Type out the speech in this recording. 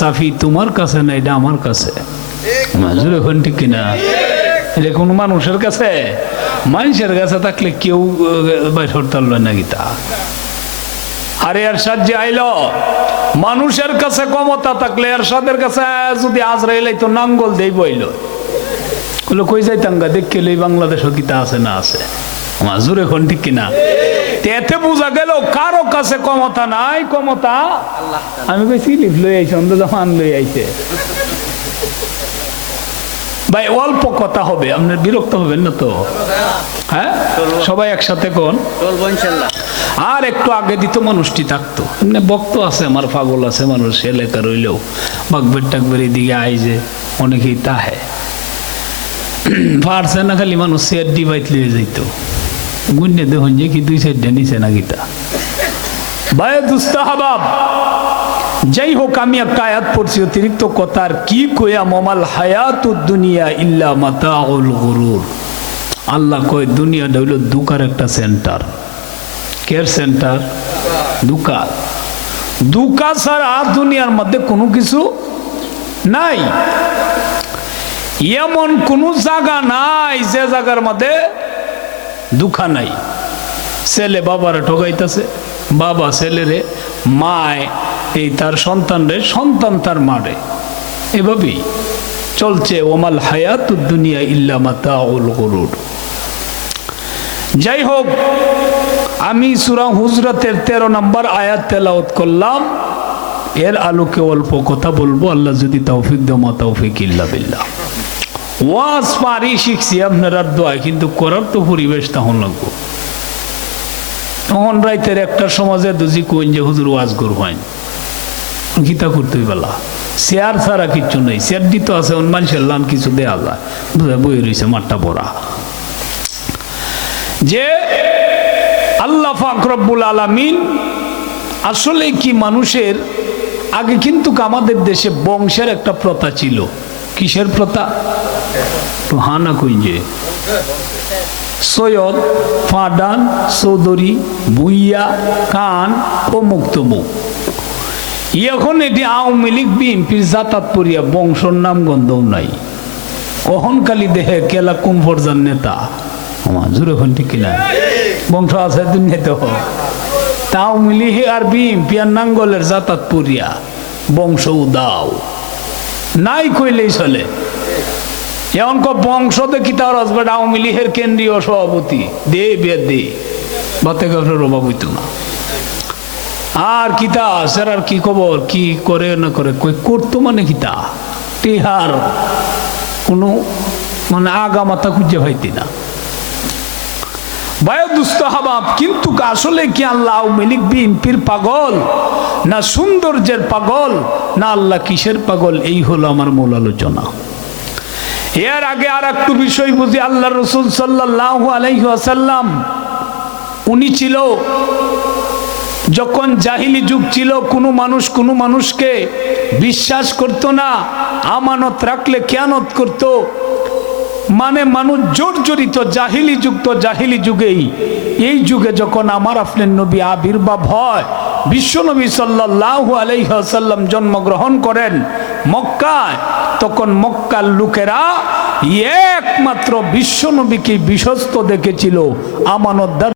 সাফি তোমার কাছে না, এটা আমার কাছে। মাজুর এখন ঠিক কিনা? এটা কোন মানুষের কাছে? মানুষের কাছে থাকলে কেউ বাইর হরতাল লয় না গীতা। আরে এরশাদ যে আইল, মানুষের কাছে ক্ষমতা থাকলে এরশাদের কাছে যদি আজরাইল তো নাঙ্গল দেই বইল কই যাইতাঙ্গা দেখে লই বাংলাদেশও গীতা আছে না আছে। মাজুর এখন ঠিক কিনা? এতে বোঝা গেল কারো কাছে ক্ষমতা নাই, ক্ষমতা আমি কইছি লিফ লই আইছি, অন্তর্জামান লই আইছে। ভাই অল্প কথা হবে, আপনার বিরক্ত হবেন না তো? হ্যাঁ, সবাই একসাথে কোন আর একটু আগে দিত মানুষটি থাকতো। এমনি বক্ত আছে আমার, পাগল আছে মানুষ এলাকা রইলেও বাকবের টাকবের এদিকে আইজে অনেকেই তাহে পারছে না, খালি মানুষ চেয়ার ডিভাইড লিয়ে যাইত গুন্ডে দেখুন যে কি দুই সাইডে নিচে না গীতা। ভাই দুস্তাহাবাব, যাই হোক আমি একটা আয়াত পড়ছি অতিরিক্ত কথার কি কয়া মামাল হায়াতুদ দুনিয়া ইল্লা মাতাউল গুরুর। আল্লাহ কয় দুনিয়াটা হইল দুকার একটা সেন্টার। Care centre? দুকা। দুকা ছাড়া দুনিয়ার মধ্যে কোনো কিছু নাই। এমন কোনো জায়গা নাই যে জায়গার মধ্যে দুঃখা নাই। ছেলে বাবারে ঠকাইতেছে, বাবা ছেলেরে, মায় এই তার সন্তানরে, সন্তান তার মারে, এভাবেই চলছে। ওমাল হায়াতুদ দুনিয়া ইল্লা মাতাউল গুরুর। যাই হোক, আমি সূরা হুজরাতের 13 নম্বর আয়াত তেলাওয়াত করলাম। এর আলোকে অল্প কথা বলবো, আল্লাহ যদি তৌফিক দেয়, মা তৌফিক ইল্লা বিল্লাহ। ওয়াজ পারি শিখছি আপনারা দোয়া, কিন্তু করার তো পরিবেশ তখন লাগবো। তখন রাইতের একটা সমাজে দুজি কোন যে হুজুর ওয়াজ করব হয় গীতা করতে বেলা শেয়ার ছাড়া কিচ্ছু নেই। শেয়ার দিতে আছে মানুষের লান কিছু দেওয়া যায়, বই রয়েছে মাঠটা পড়া। যে আল্লাহ পাক রব্বুল আলামিন আসলে কি মানুষের আগে কিন্তু আমাদের দেশে বংশের একটা প্রথা ছিল। কিসের প্রথা? তো হানা কইঞ্জে সৈয়দ, ফাডান, চৌধুরী, ভুইয়া, কান ও মুক্তমুখ। এখন এটি আওয়ামী লীগ বিএনপির জাতাত পড়িয়া বংশর নাম গন্ধও নাই। অহনকালী দেহে কেলা কুম্ভরজান নেতা আমার জুড়ে এখন ঠিক কিনা বংশ আছে দুনিয়াতে হোক। তা আওয়ামী লীগ আর বিএনপি আর নাঙ্গলের জাতাত পড়িয়া বংশ উদাও নাই কইলেই চলে। এমন বংশ দেখি তার হসবেন্ড আওয়ামী লীগের কেন্দ্রীয় সভাপতি দে বে দে বাতে কাপড়ের অভাব হইতো না। আর কিতা স্যার আর কি খবর, কি করে না করে কই করতো মানে কিতা টিহার কোনো মানে আগা মাথা খুঁজে পাইতি না। বায়ু দুস্তাহাবাব, কিন্তু আসলে কি আল্লাহ আওয়ামী লীগ বিএনপির পাগল, না সৌন্দর্যের পাগল, না আল্লাহ কিসের পাগল? এই হলো আমার মূল আলোচনা। এর আগে আর একটু বিষয় বুঝি। আল্লাহ রাসূল সাল্লাল্লাহু আলাইহি ওয়াসাল্লাম উনি ছিল যখন জাহিলি যুগ ছিল, কোনো মানুষ কোনো মানুষকে বিশ্বাস করতো না, আমানত রাখলে খেয়ানত করতো, মানে মানুষ জর্জরিত জাহিলি যুগ। তো জাহিলি যুগেই এই যুগে যখন আমার আপনার নবী আবির্ভাব হয়, বিশ্বনবী সাল্লাল্লাহু আলাইহি ওয়াসাল্লাম জন্মগ্রহণ করেন মক্কায়, তখন মক্কার লোকেরা একমাত্র বিশ্বনবীকে বিশ্বস্ত দেখেছিল, আমানতদার